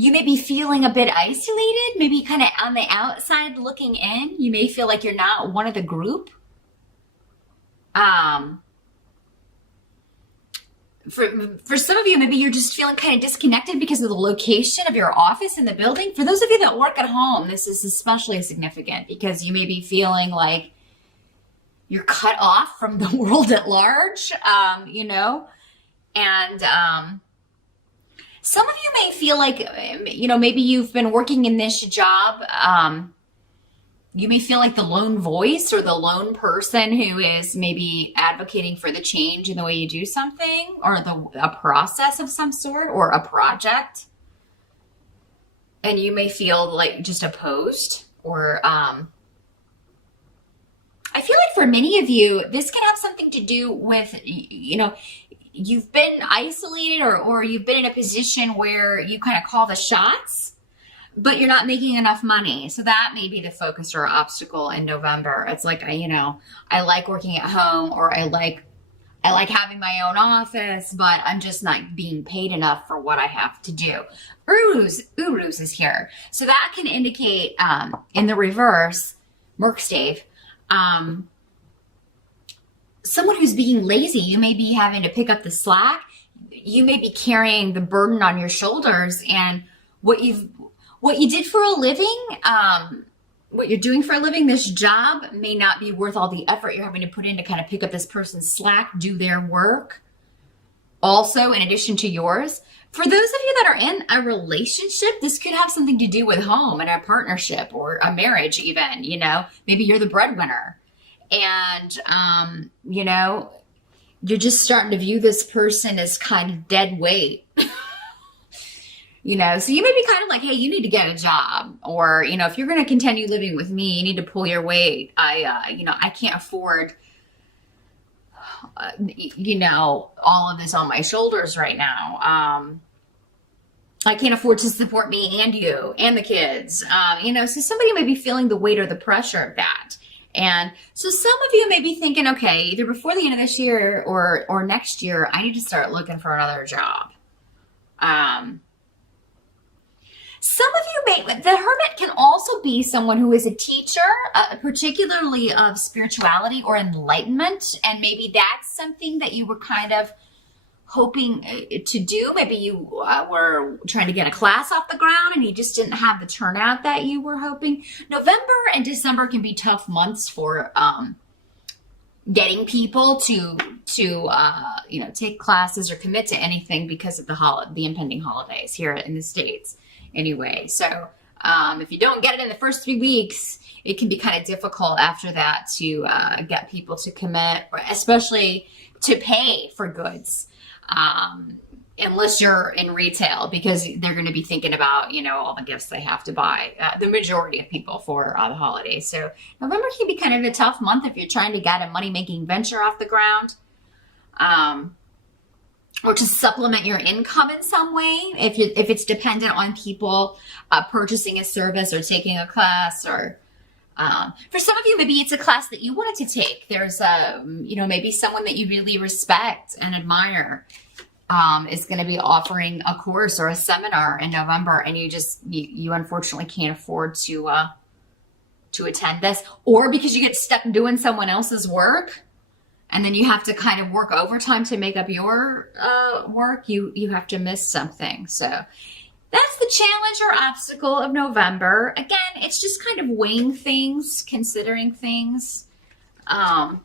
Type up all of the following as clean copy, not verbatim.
You may be feeling a bit isolated, maybe kind of on the outside looking in. You may feel like you're not one of the group. Um, for some of you, maybe you're just feeling kind of disconnected because of the location of your office in the building. For those of you that work at home, this is especially significant because you may be feeling like you're cut off from the world at large, and some of you may feel like, maybe you've been working in this job. You may feel like the lone voice or the lone person who is maybe advocating for the change in the way you do something or a process of some sort or a project. And you may feel like just opposed or, I feel like for many of you, this can have something to do with, you've been isolated or you've been in a position where you kind of call the shots, but you're not making enough money. So that may be the focus or obstacle in November. It's like, I like working at home, or I like having my own office, but I'm just not being paid enough for what I have to do. Uruz is here. So that can indicate, in the reverse, Merkstave, someone who's being lazy. You may be having to pick up the slack. You may be carrying the burden on your shoulders, and what you did for a living, what you're doing for a living, this job may not be worth all the effort you're having to put in to kind of pick up this person's slack, do their work. Also, in addition to yours, for those of you that are in a relationship, this could have something to do with home and a partnership or a marriage even, maybe you're the breadwinner and, you're just starting to view this person as kind of dead weight. So you may be kind of like, hey, you need to get a job, or, if you're going to continue living with me, you need to pull your weight. I can't afford, all of this on my shoulders right now. I can't afford to support me and you and the kids. So somebody may be feeling the weight or the pressure of that. And so some of you may be thinking, okay, either before the end of this year or next year, I need to start looking for another job. Some of you the hermit can also be someone who is a teacher, particularly of spirituality or enlightenment. And maybe that's something that you were kind of hoping to do. Maybe you were trying to get a class off the ground and you just didn't have the turnout that you were hoping. November and December can be tough months for getting people to take classes or commit to anything because of the impending holidays here in the States. Anyway, so if you don't get it in the first 3 weeks, it can be kind of difficult after that to get people to commit, or especially to pay for goods, unless you're in retail, because they're going to be thinking about, all the gifts they have to buy, the majority of people for the holidays. So November can be kind of a tough month if you're trying to get a money-making venture off the ground. Or to supplement your income in some way, if it's dependent on people purchasing a service or taking a class, or for some of you, maybe it's a class that you wanted to take. There's maybe someone that you really respect and admire is going to be offering a course or a seminar in November, and you unfortunately can't afford to attend this, or because you get stuck doing someone else's work. And then you have to kind of work overtime to make up your work. You have to miss something. So that's the challenge or obstacle of November. Again, it's just kind of weighing things, considering things. But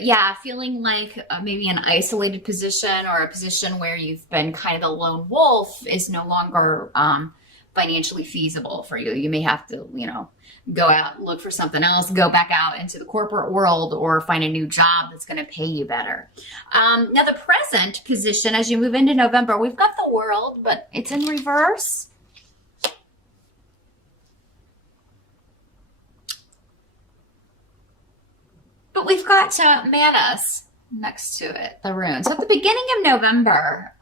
yeah, feeling like maybe an isolated position or a position where you've been kind of the lone wolf is no longer financially feasible for you. You may have to, go out, look for something else, go back out into the corporate world, or find a new job that's going to pay you better. Now, the present position, as you move into November, we've got the World, but it's in reverse. But we've got Manas next to it, the rune. So at the beginning of November,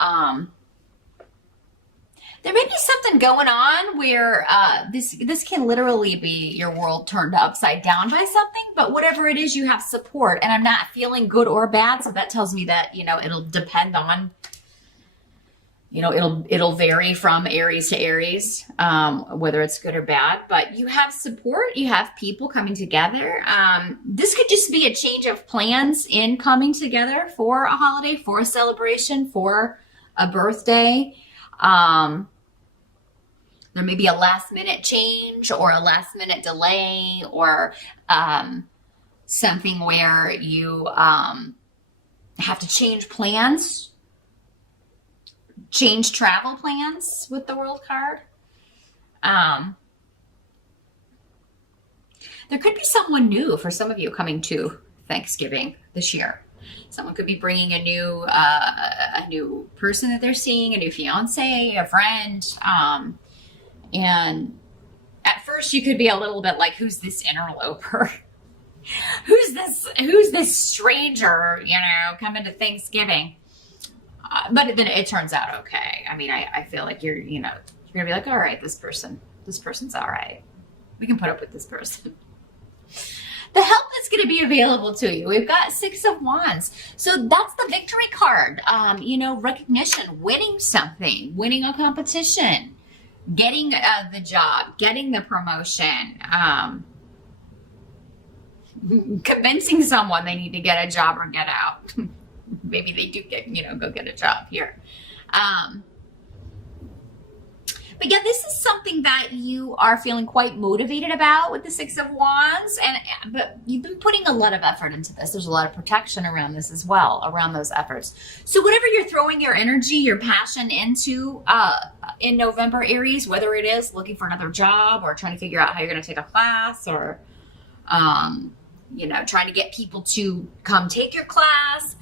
there may be something going on where this can literally be your world turned upside down by something, but whatever it is, you have support. And I'm not feeling good or bad, so that tells me that, it'll depend on, It'll vary from Aries to Aries, whether it's good or bad, but you have support, you have people coming together. This could just be a change of plans in coming together for a holiday, for a celebration, for a birthday. There may be a last minute change or a last minute delay or something where you have to change plans. Change travel plans with the World card. There could be someone new for some of you coming to Thanksgiving this year. Someone could be bringing a new person that they're seeing, a new fiance, a friend. And at first you could be a little bit like, who's this interloper? Who's this stranger, coming to Thanksgiving? But then it turns out okay. I mean, I feel like you're gonna be like, all right, this person's all right. We can put up with this person. The help that's going to be available to you. We've got 6 of Wands. So that's the victory card. Recognition, winning something, winning a competition, getting the job, getting the promotion, convincing someone they need to get a job or get out. Maybe they do go get a job here. But yeah, this is something that you are feeling quite motivated about with the 6 of Wands. But you've been putting a lot of effort into this. There's a lot of protection around this as well, around those efforts. So whatever you're throwing your energy, your passion into in November, Aries, whether it is looking for another job or trying to figure out how you're going to take a class or, trying to get people to come take your class,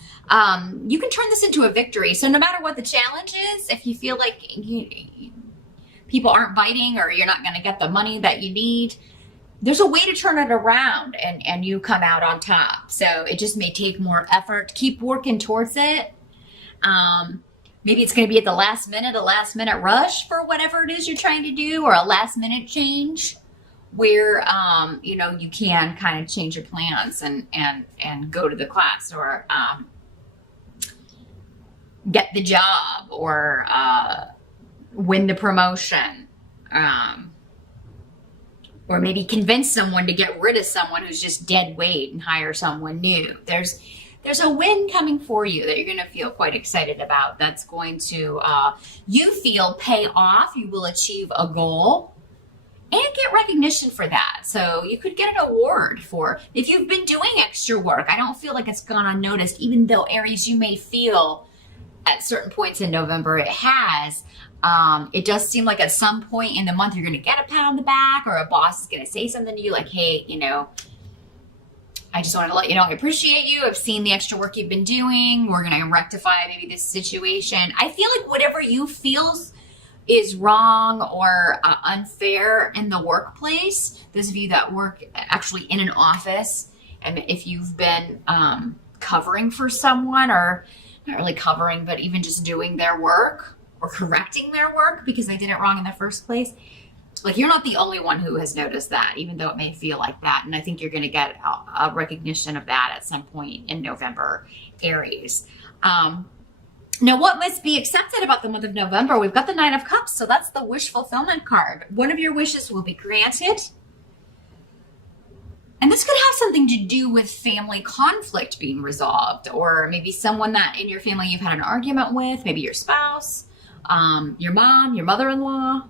you can turn this into a victory. So no matter what the challenge is, if you feel like people aren't biting or you're not going to get the money that you need, there's a way to turn it around and you come out on top. So it just may take more effort. Keep working towards it. Maybe it's going to be at the last minute, a last minute rush for whatever it is you're trying to do, or a last minute change where, you can kind of change your plans and go to the class or get the job or win the promotion, or maybe convince someone to get rid of someone who's just dead weight and hire someone new. There's a win coming for you that you're going to feel quite excited about. That's going to, you feel, pay off. You will achieve a goal and get recognition for that. So you could get an award for, if you've been doing extra work. I don't feel like it's gone unnoticed, even though, Aries, you may feel at certain points in November it has. It does seem like at some point in the month you're going to get a pat on the back, or a boss is going to say something to you like, hey, I just wanted to let you know I appreciate you. I've seen the extra work you've been doing. We're going to rectify maybe this situation. I feel like whatever you feel is wrong or unfair in the workplace, those of you that work actually in an office, and if you've been covering for someone, or not really covering, but even just doing their work or correcting their work because they did it wrong in the first place, like, you're not the only one who has noticed that, even though it may feel like that. And I think you're going to get a recognition of that at some point in November, Aries. Now, what must be accepted about the month of November? We've got the 9 of Cups, so that's the wish fulfillment card. One of your wishes will be granted. And this could have something to do with family conflict being resolved, or maybe someone that in your family you've had an argument with, maybe your spouse, your mom, your mother-in-law.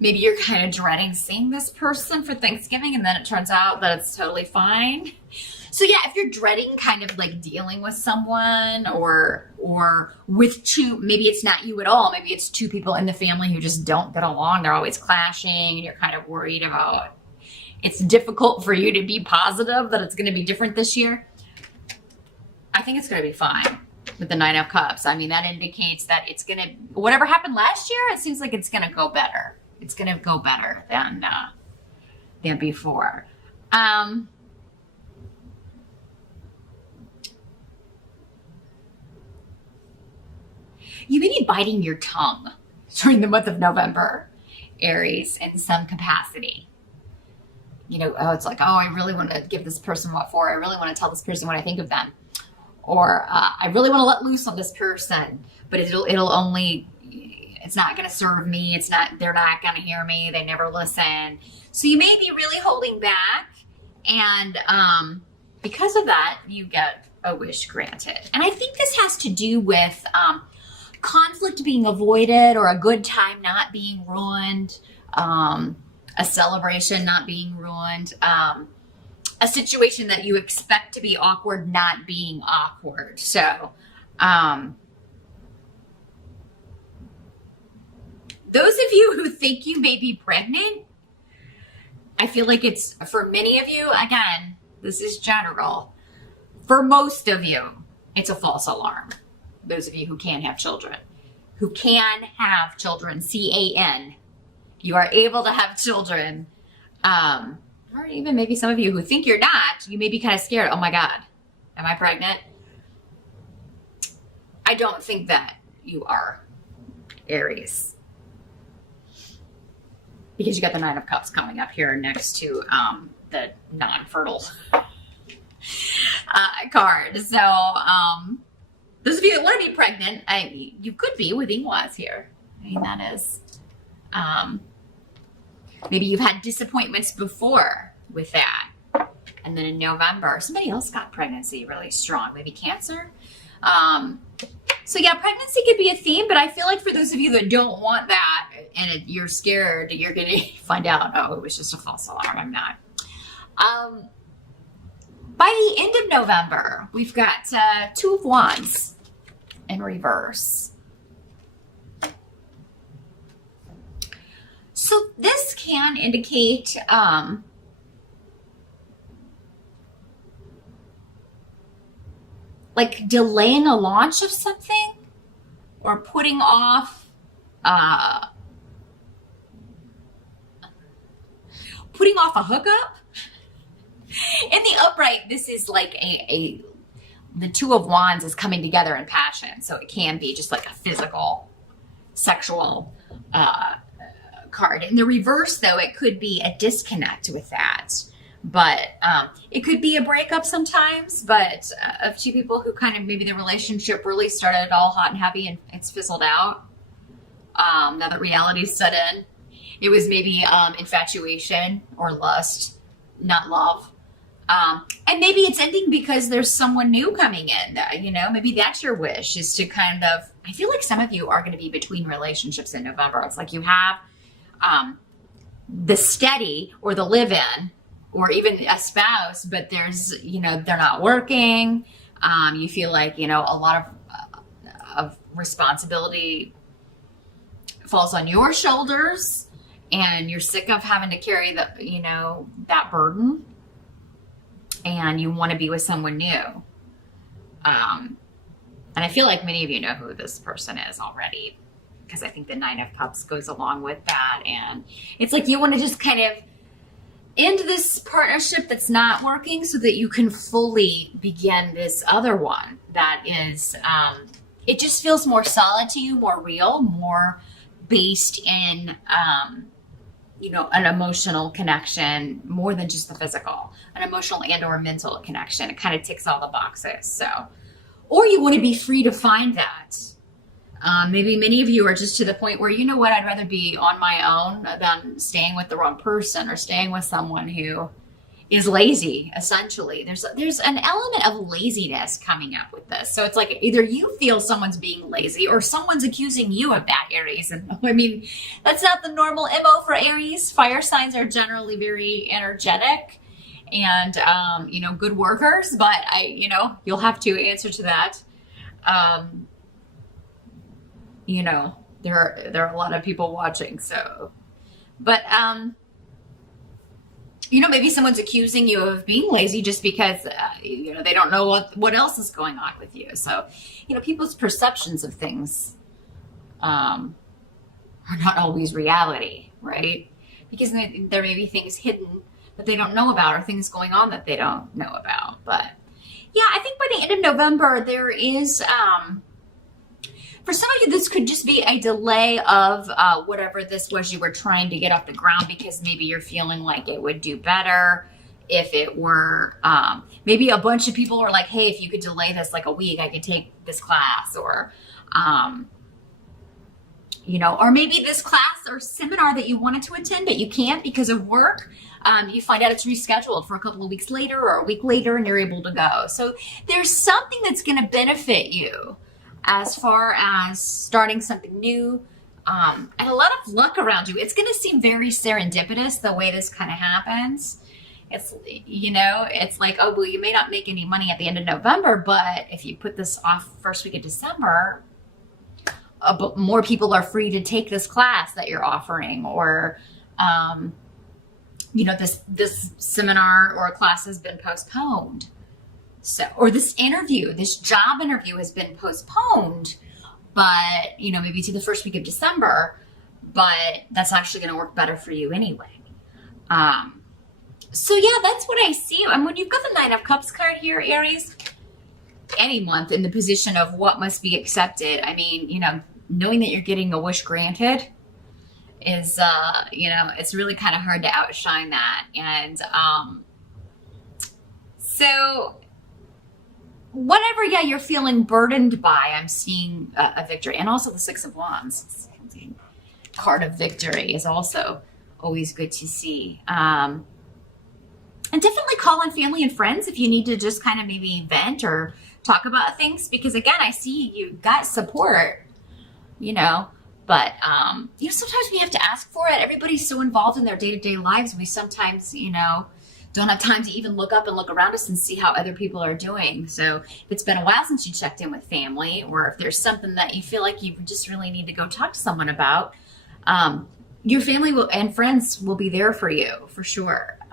Maybe you're kind of dreading seeing this person for Thanksgiving, and then it turns out that it's totally fine. So yeah, if you're dreading kind of like dealing with someone or with two, maybe it's not you at all. Maybe it's two people in the family who just don't get along. They're always clashing, and you're kind of worried about, it's difficult for you to be positive that it's going to be different this year. I think it's going to be fine with the 9 of Cups. I mean, that indicates that it's going to, whatever happened last year, it seems like it's going to go better. It's going to go better than before. You may be biting your tongue during the month of November, Aries, in some capacity. It's like, oh, I really want to give this person what for. I really want to tell this person what I think of them. or I really want to let loose on this person, but it'll only, it's not going to serve me. They're not going to hear me. They never listen. So you may be really holding back, and because of that, you get a wish granted. And I think this has to do with conflict being avoided, or a good time not being ruined, a celebration not being ruined, a situation that you expect to be awkward not being awkward. So those of you who think you may be pregnant, I feel like it's, for many of you, again, this is general, for most of you, it's a false alarm. Those of you who can have children, CAN, you are able to have children. Or even maybe some of you who think you're not, you may be kind of scared. Oh my God, am I pregnant? I don't think that you are, Aries. Because you got the 9 of Cups coming up here next to the non-fertile card. So those of you that want to be pregnant, you could be with Ingwas here. I mean, that is, maybe you've had disappointments before with that. And then in November, somebody else got pregnancy really strong, maybe Cancer. So yeah, pregnancy could be a theme, but I feel like for those of you that don't want that and you're scared, you're going to find out, oh, it was just a false alarm. I'm not. By the end of November, we've got 2 of Wands in reverse. So this can indicate like delaying a launch of something, or putting off a hookup. In the upright, this is like the 2 of Wands is coming together in passion. So it can be just like a physical, sexual card. In the reverse, though, it could be a disconnect with that. But it could be a breakup sometimes, but of 2 people who kind of, maybe the relationship really started all hot and happy and it's fizzled out. Now that reality's set in. It was maybe infatuation or lust, not love. And maybe it's ending because there's someone new coming in. Maybe that's your wish, is to kind of, I feel like some of you are going to be between relationships in November. It's like you have the steady or the live-in, or even a spouse, but there's, they're not working. You feel like, a lot of responsibility falls on your shoulders, and you're sick of having to carry that burden, and you want to be with someone new. And I feel like many of you know who this person is already, because I think the 9 of Cups goes along with that. And it's like you want to just kind of end this partnership that's not working so that you can fully begin this other one that is, it just feels more solid to you, more real, more based in, an emotional connection, more than just the physical, an emotional and or mental connection. It kind of ticks all the boxes. So, or you want to be free to find that. Maybe many of you are just to the point where, I'd rather be on my own than staying with the wrong person, or staying with someone who is lazy, essentially. There's an element of laziness coming up with this. So it's like either you feel someone's being lazy, or someone's accusing you of that, Aries. And I mean, that's not the normal MO for Aries. Fire signs are generally very energetic and, good workers, but you'll have to answer to that. There are a lot of people watching, so, but, maybe someone's accusing you of being lazy just because, they don't know what else is going on with you. So, people's perceptions of things, are not always reality, right? Because there may be things hidden that they don't know about, or things going on that they don't know about. But yeah, I think by the end of November, there is, for some of you, this could just be a delay of whatever this was you were trying to get off the ground, because maybe you're feeling like it would do better if it were maybe a bunch of people are like, hey, if you could delay this like a week, I could take this class, or or maybe this class or seminar that you wanted to attend, but you can't because of work. You find out it's rescheduled for a couple of weeks later or a week later, and you're able to go. So there's something that's going to benefit you as far as starting something new, and a lot of luck around you. It's going to seem very serendipitous the way this kind of happens. It's, it's like, oh, well, you may not make any money at the end of November, but if you put this off first week of December, but more people are free to take this class that you're offering, or, this seminar or class has been postponed. So, or this job interview has been postponed, but, maybe to the first week of December, but that's actually going to work better for you anyway. So yeah, that's what I see. And when you've got the Nine of Cups card here, Aries, any month in the position of what must be accepted, I mean, knowing that you're getting a wish granted is, it's really kind of hard to outshine that. And so whatever, you're feeling burdened by, I'm seeing a victory. And also the Six of Wands, card of victory, is also always good to see. And definitely call on family and friends if you need to just kind of maybe vent or talk about things, because again, I see you got support, but, sometimes we have to ask for it. Everybody's so involved in their day-to-day lives. We sometimes, don't have time to even look up and look around us and see how other people are doing. So if it's been a while since you checked in with family, or if there's something that you feel like you just really need to go talk to someone about, your family and friends will be there for you for sure.